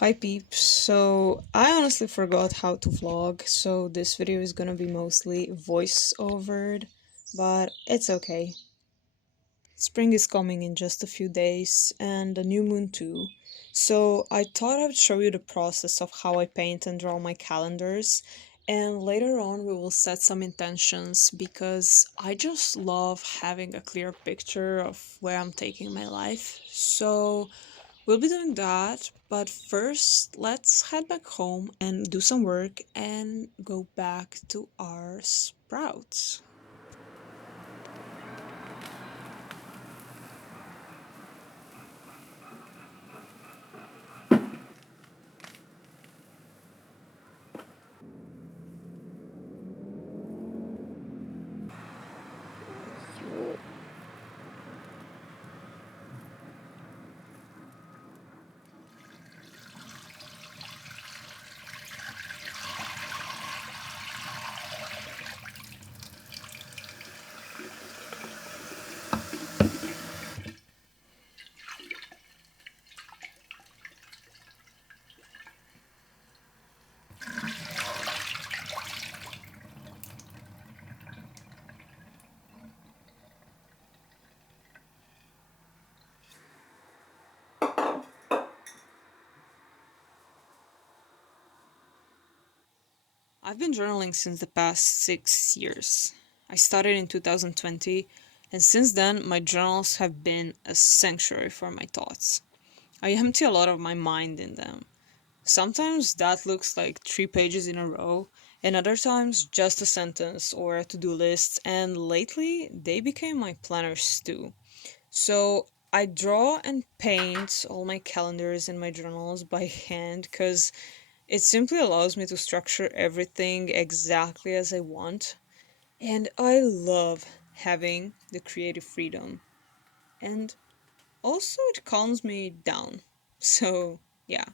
Hi peeps. So I honestly forgot how to vlog, so this video is gonna be mostly voice overed, but it's okay. Spring is coming in just a few days and a new moon too. So I thought I would show you the process of how I paint and draw my calendars, and later on we will set some intentions because I just love having a clear picture of where I'm taking my life. So we'll be doing that, but first let's head back home and do some work and go back to our sprouts. I've been journaling since the past 6 years. I started in 2020, and since then, my journals have been a sanctuary for my thoughts. I empty a lot of my mind in them. Sometimes that looks like 3 pages in a row, and other times just a sentence or a to do list, and lately they became my planners too. So I draw and paint all my calendars and my journals by hand because it simply allows me to structure everything exactly as I want. And I love having the creative freedom. And also, it calms me down. So, yeah.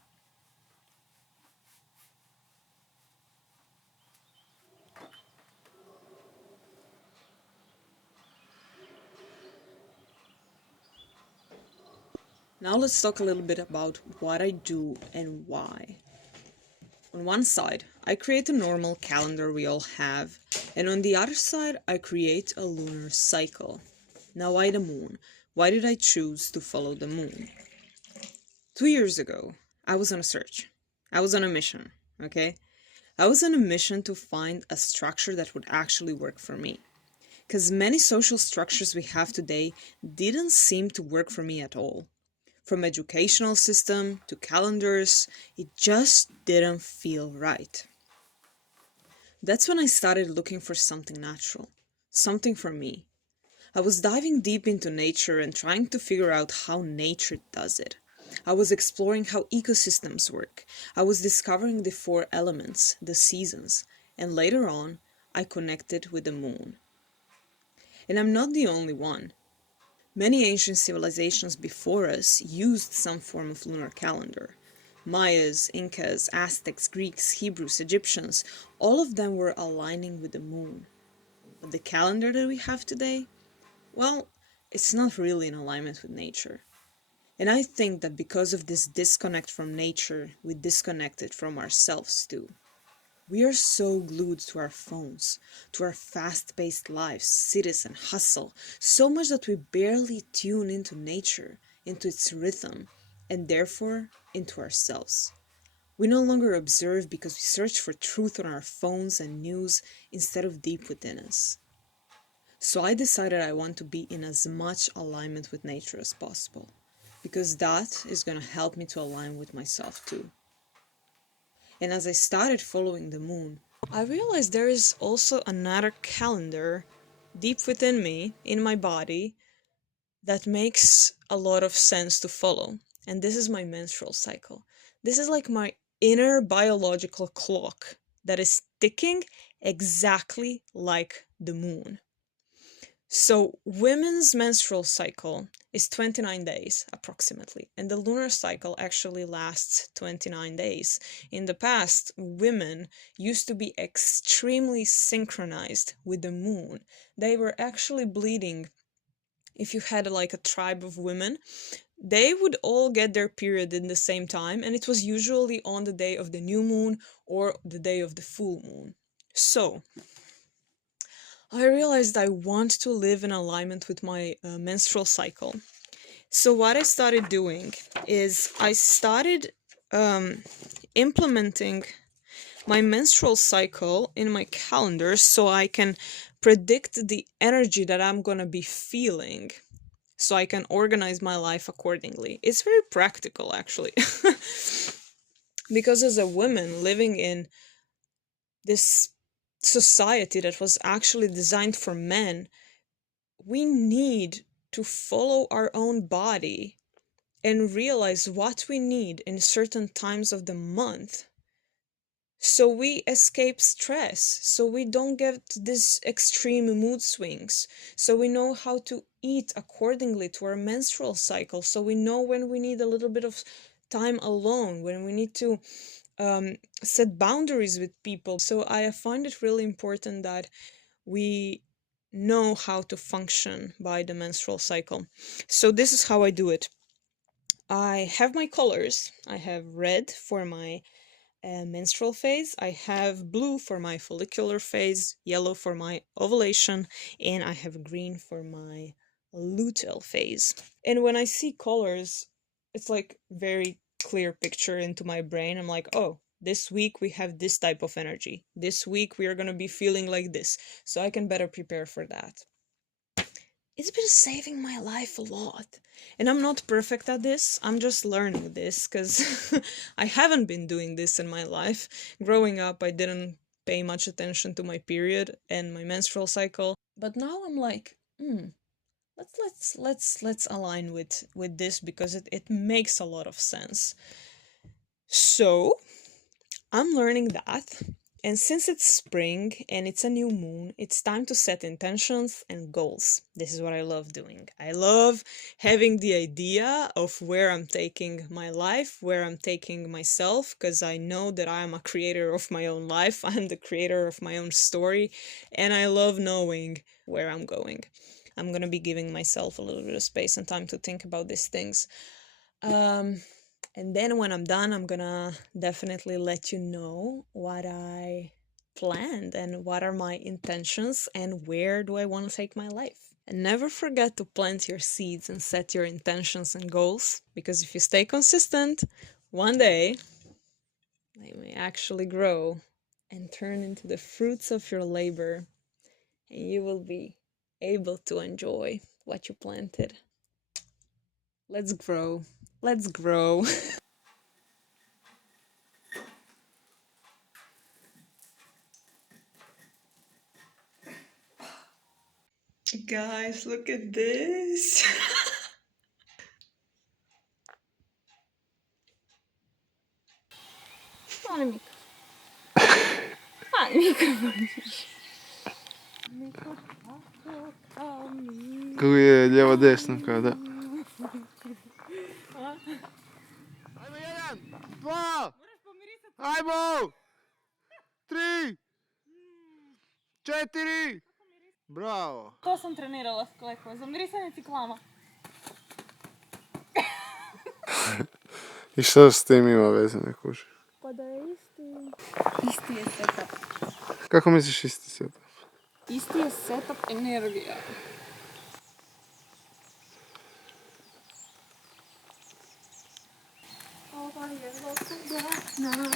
Now let's talk a little bit about what I do and why. On one side, I create a normal calendar we all have, and on the other side, I create a lunar cycle. Now, why the moon? Why did I choose to follow the moon? 2 years ago, I was on a search. I was on a mission, okay? I was on a mission to find a structure that would actually work for me. Because many social structures we have today didn't seem to work for me at all. From educational system to calendars, it just didn't feel right. That's when I started looking for something natural, something for me. I was diving deep into nature and trying to figure out how nature does it. I was exploring how ecosystems work. I was discovering the four elements, the seasons, and later on, I connected with the moon. And I'm not the only one. Many ancient civilizations before us used some form of lunar calendar. Mayas, Incas, Aztecs, Greeks, Hebrews, Egyptians, all of them were aligning with the moon. But the calendar that we have today, well, it's not really in alignment with nature. And I think that because of this disconnect from nature, we disconnected from ourselves too. We are so glued to our phones, to our fast paced lives, cities, and hustle, so much that we barely tune into nature, into its rhythm, and therefore into ourselves. We no longer observe because we search for truth on our phones and news instead of deep within us. So I decided I want to be in as much alignment with nature as possible, because that is going to help me to align with myself too. And as I started following the moon, I realized there is also another calendar deep within me, in my body, that makes a lot of sense to follow. And this is my menstrual cycle. This is like my inner biological clock that is ticking exactly like the moon. So, women's menstrual cycle is 29 days approximately, and the lunar cycle actually lasts 29 days. In the past, women used to be extremely synchronized with the moon. They were actually bleeding. If you had like a tribe of women, they would all get their period in the same time, and it was usually on the day of the new moon or the day of the full moon. So, I realized I want to live in alignment with my menstrual cycle. So, what I started doing is I started implementing my menstrual cycle in my calendar so I can predict the energy that I'm gonna be feeling so I can organize my life accordingly. It's very practical, actually. Because as a woman living in this society that was actually designed for men, we need to follow our own body and realize what we need in certain times of the month so we escape stress, so we don't get these extreme mood swings, so we know how to eat accordingly to our menstrual cycle, so we know when we need a little bit of time alone, when we need to set boundaries with people. So I find it really important that we know how to function by the menstrual cycle. So this is how I do it. I have my colors. I have red for my menstrual phase, I have blue for my follicular phase, yellow for my ovulation, and I have green for my luteal phase. And when I see colors, it's like very clear picture into my brain. I'm like, oh, this week we have this type of energy. This week we are going to be feeling like this. So I can better prepare for that. It's been saving my life a lot. And I'm not perfect at this. I'm just learning this because I haven't been doing this in my life. Growing up, I didn't pay much attention to my period and my menstrual cycle. But now I'm like, let's align with this because it makes a lot of sense. So I'm learning that. And since it's spring and it's a new moon, it's time to set intentions and goals. This is what I love doing. I love having the idea of where I'm taking my life, where I'm taking myself, because I know that I am a creator of my own life. I'm the creator of my own story, and I love knowing where I'm going. I'm going to be giving myself a little bit of space and time to think about these things. And then when I'm done, I'm gonna definitely let you know what I planned and what are my intentions and where do I want to take my life. And never forget to plant your seeds and set your intentions and goals, because if you stay consistent, one day they may actually grow and turn into the fruits of your labor, and you will be able to enjoy what you planted. Let's grow. Let's grow. Guys, look at this. Fala, Mica. Fala, Mica. Koji je lijevo desno kada. Ajmo jedan, dva, ajmo, tri, četiri, bravo. To sam trenirala s Kleko, za mirisanje ciklama. I što s tim ima veze, ne kuži? Pa da je isti... Isti je setup. Kako misliš isti setup? Isti je setup energija. Ova je lokalna.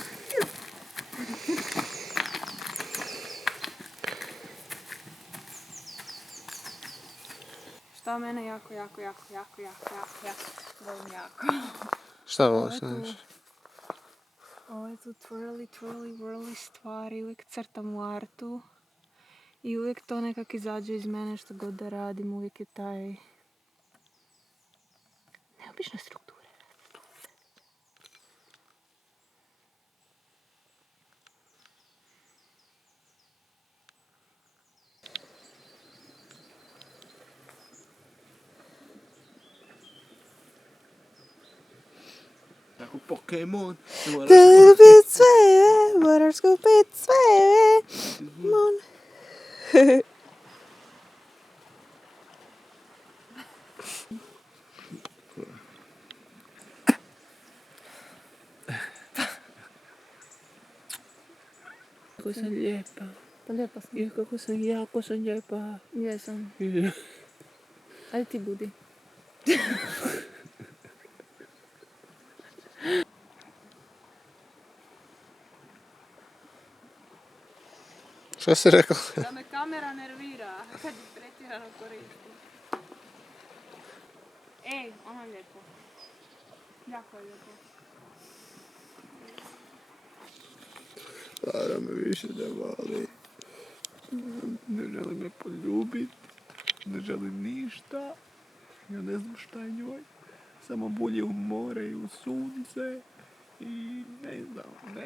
Šta mene jako volim jako. Šta voliš najviše? Ove tu twirly stvari uvijek crtam u artu. I uvijek to nekak izađe iz mene što god da radim, uvijek je taj... neobična struktura. Tako Pokemon. Kupit sve, moraš kupit sve. Mon. Kako sam lijepa. Pa lijepa sam. I kako sam jako sam lijepa. Jesam. Ajde ti budi. Šta si rekao? Da me kamera nervira kad pretjerano koristim. Ej, ono je lijepo. Jako je lijepo. Lara me više ne voli. Ne želi me poljubit. Ne želi ništa. Ja ne znam šta je njoj. Samo bulje u more i u sunce. I ne znam.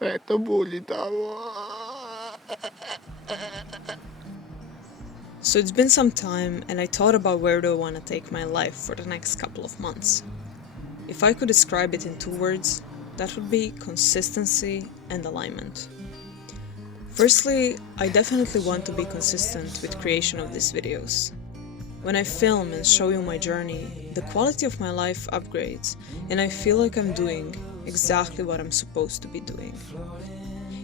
Eto bulji tamo. So it's been some time, and I thought about where do I want to take my life for the next couple of months. If I could describe it in 2 words, that would be consistency and alignment. Firstly, I definitely want to be consistent with creation of these videos. When I film and show you my journey, the quality of my life upgrades, and I feel like I'm doing exactly what I'm supposed to be doing.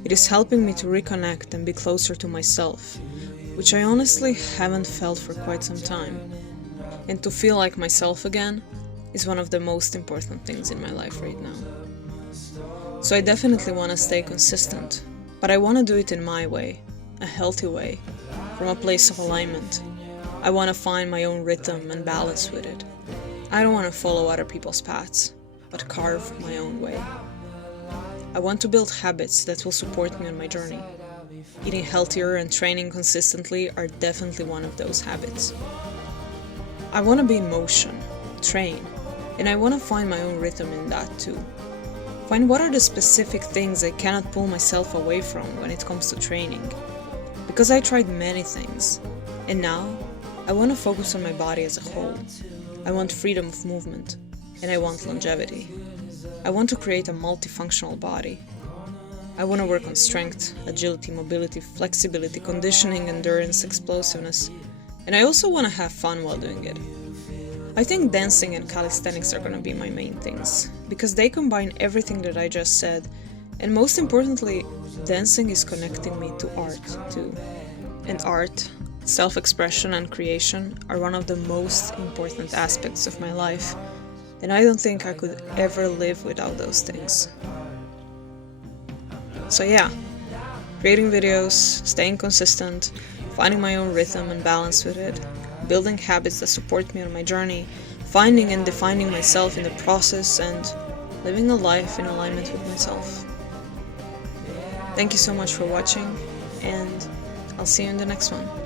It is helping me to reconnect and be closer to myself, which I honestly haven't felt for quite some time. And to feel like myself again is one of the most important things in my life right now. So I definitely want to stay consistent, but I want to do it in my way, a healthy way, from a place of alignment. I want to find my own rhythm and balance with it. I don't want to follow other people's paths, but carve my own way. I want to build habits that will support me on my journey. Eating healthier and training consistently are definitely one of those habits. I want to be in motion, train, and I want to find my own rhythm in that too. Find what are the specific things I cannot pull myself away from when it comes to training. Because I tried many things, and now I want to focus on my body as a whole. I want freedom of movement, and I want longevity. I want to create a multifunctional body. I want to work on strength, agility, mobility, flexibility, conditioning, endurance, explosiveness, and I also want to have fun while doing it. I think dancing and calisthenics are going to be my main things, because they combine everything that I just said, and most importantly, dancing is connecting me to art too. And art, self-expression and creation are one of the most important aspects of my life, and I don't think I could ever live without those things. So yeah, creating videos, staying consistent, finding my own rhythm and balance with it, building habits that support me on my journey, finding and defining myself in the process, and living a life in alignment with myself. Thank you so much for watching, and I'll see you in the next one.